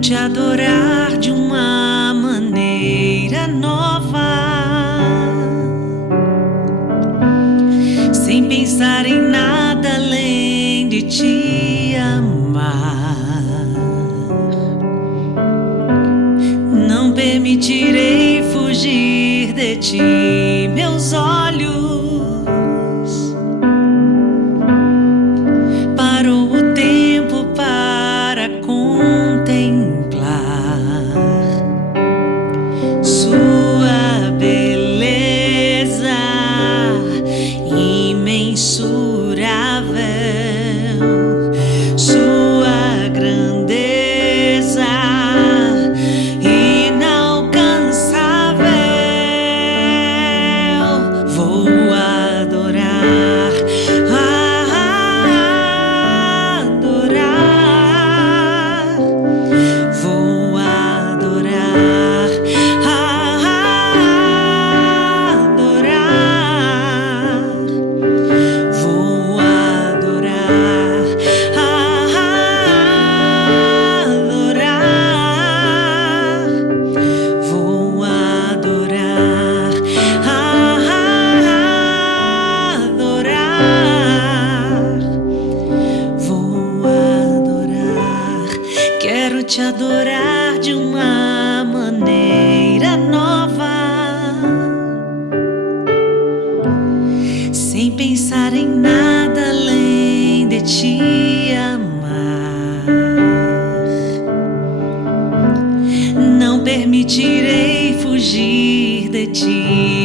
te adorar de uma maneira nova, sem pensar em nada além de te amar. Não permitirei fugir de ti, meus olhos. Parou o tempo para contemplar sua beleza imensurável, sua grandeza inalcançável. Vou adorar, adorar. Vou adorar, adorar. Vou adorar, adorar. Vou adorar, adorar. Vou adorar. Quero te adorar de uma maneira nova, sem pensar em nada além de te amar. Não permitirei fugir de ti,